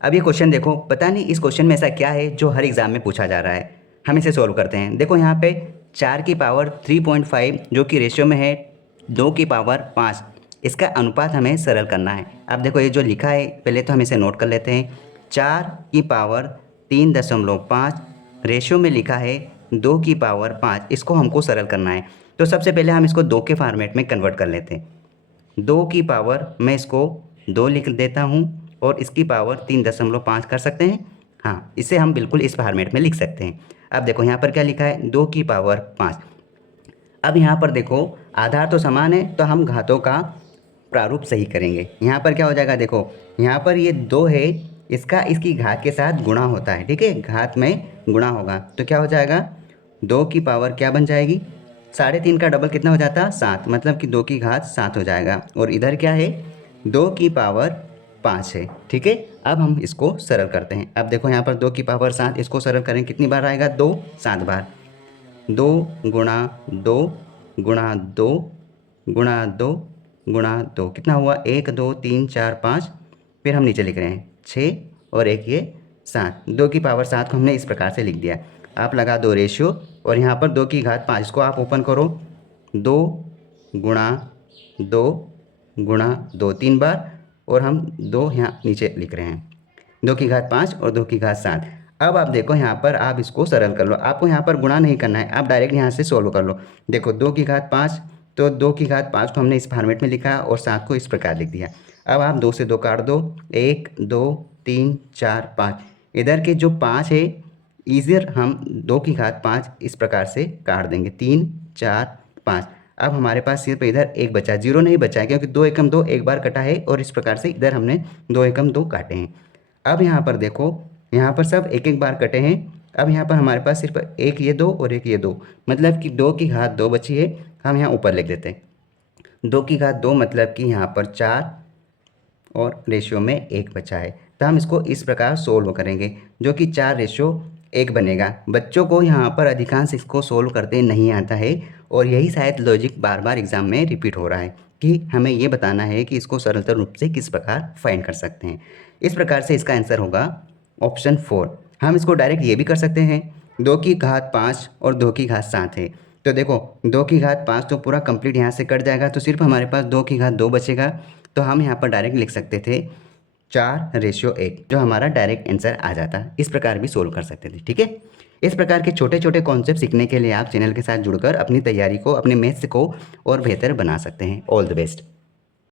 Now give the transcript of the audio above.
अब ये क्वेश्चन देखो, पता नहीं इस क्वेश्चन में ऐसा क्या है जो हर एग्ज़ाम में पूछा जा रहा है। हम इसे सॉल्व करते हैं। देखो यहाँ पे 4 की पावर 3.5 जो कि रेशियो में है 2 की पावर 5, इसका अनुपात हमें सरल करना है। अब देखो ये जो लिखा है, पहले तो हम इसे नोट कर लेते हैं। 4 की पावर 3.5 रेशियो में लिखा है 2 की पावर 5, इसको हमको सरल करना है। तो सबसे पहले हम इसको 2 के फॉर्मेट में कन्वर्ट कर लेते हैं। 2 की पावर मैं इसको 2 लिख देता हूँ और इसकी पावर 3.5 कर सकते हैं। हाँ, इसे हम बिल्कुल इस फॉर्मेट में लिख सकते हैं। अब देखो यहाँ पर क्या लिखा है, 2 की पावर 5। अब यहाँ पर देखो आधार तो समान है, तो हम घातों का प्रारूप सही करेंगे। यहाँ पर क्या हो जाएगा, देखो यहाँ पर ये 2 है, इसका इसकी घात के साथ गुणा होता है, ठीक है, घात में गुणा होगा तो क्या हो जाएगा, 2 की पावर क्या बन जाएगी, 3.5 का डबल कितना हो जाता, 7, मतलब कि 2 की घात 7 हो जाएगा। और इधर क्या है, 2 की पावर 5 है, ठीक है। अब हम इसको सरल करते हैं। अब देखो यहाँ पर 2 की पावर 7, इसको सरल करें कितनी बार आएगा, 2 7 बार। 2 गुणा 2 गुणा 2 गुणा 2 गुणा 2 कितना हुआ, 1 2 3 4 5। फिर हम नीचे लिख रहे हैं 6 और एक ये 7। 2 की पावर 7 को हमने इस प्रकार से लिख दिया। आप लगा दो रेशियो और यहाँ पर 2 की घात 5, इसको आप ओपन करो, 2 गुणा 2 गुणा 2 3 बार, और हम 2 यहाँ नीचे लिख रहे हैं, 2 की घात 5 और 2 की घात 7। अब आप देखो यहाँ पर आप इसको सरल कर लो, आपको यहाँ पर गुणा नहीं करना है, आप डायरेक्ट यहाँ से सोल्व कर लो। देखो 2 की घात 5, तो 2 की घात 5 को हमने इस फॉर्मेट में लिखा और 7 को इस प्रकार लिख दिया। अब आप 2 से 2 काट दो, 1 2 3 4 5। इधर के जो 5 है, इधर हम 2 की घात 5 इस प्रकार से काट देंगे, 3 4 5। अब हमारे पास सिर्फ इधर 1 बचा, 0 नहीं बचा है क्योंकि 2 एकम 2 एक बार कटा है और इस प्रकार से इधर हमने 2 एकम 2 काटे हैं। अब यहाँ पर देखो, यहाँ पर सब एक एक बार कटे हैं। अब यहाँ पर हमारे पास सिर्फ एक ये 2 और एक ये 2, मतलब कि 2 की घात 2 बची है। हम यहाँ ऊपर लिख देते हैं 2 की घात 2, मतलब कि यहाँ पर 4 और रेशियो में 1 बचा है। तो हम इसको इस प्रकार सोल्व करेंगे जो कि 4 रेशियो 1 बनेगा। बच्चों को यहाँ पर अधिकांश इसको सोल्व करते नहीं आता है और यही शायद लॉजिक बार बार एग्जाम में रिपीट हो रहा है कि हमें ये बताना है कि इसको सरलतम रूप से किस प्रकार फाइंड कर सकते हैं। इस प्रकार से इसका आंसर होगा ऑप्शन 4। हम इसको डायरेक्ट ये भी कर सकते हैं, 2 की घात 5 और 2 की घात 7 है, तो देखो 2 की घात 5 तो पूरा कंप्लीट यहाँ से कट जाएगा, तो सिर्फ हमारे पास 2 की घात 2 बचेगा। तो हम यहाँ पर डायरेक्ट लिख सकते थे 4 रेशियो 1, जो हमारा डायरेक्ट आंसर आ जाता। इस प्रकार भी सोल्व कर सकते थे, ठीक है। इस प्रकार के छोटे छोटे कॉन्सेप्ट सीखने के लिए आप चैनल के साथ जुड़कर अपनी तैयारी को, अपने मैथ्स को और बेहतर बना सकते हैं। All the best.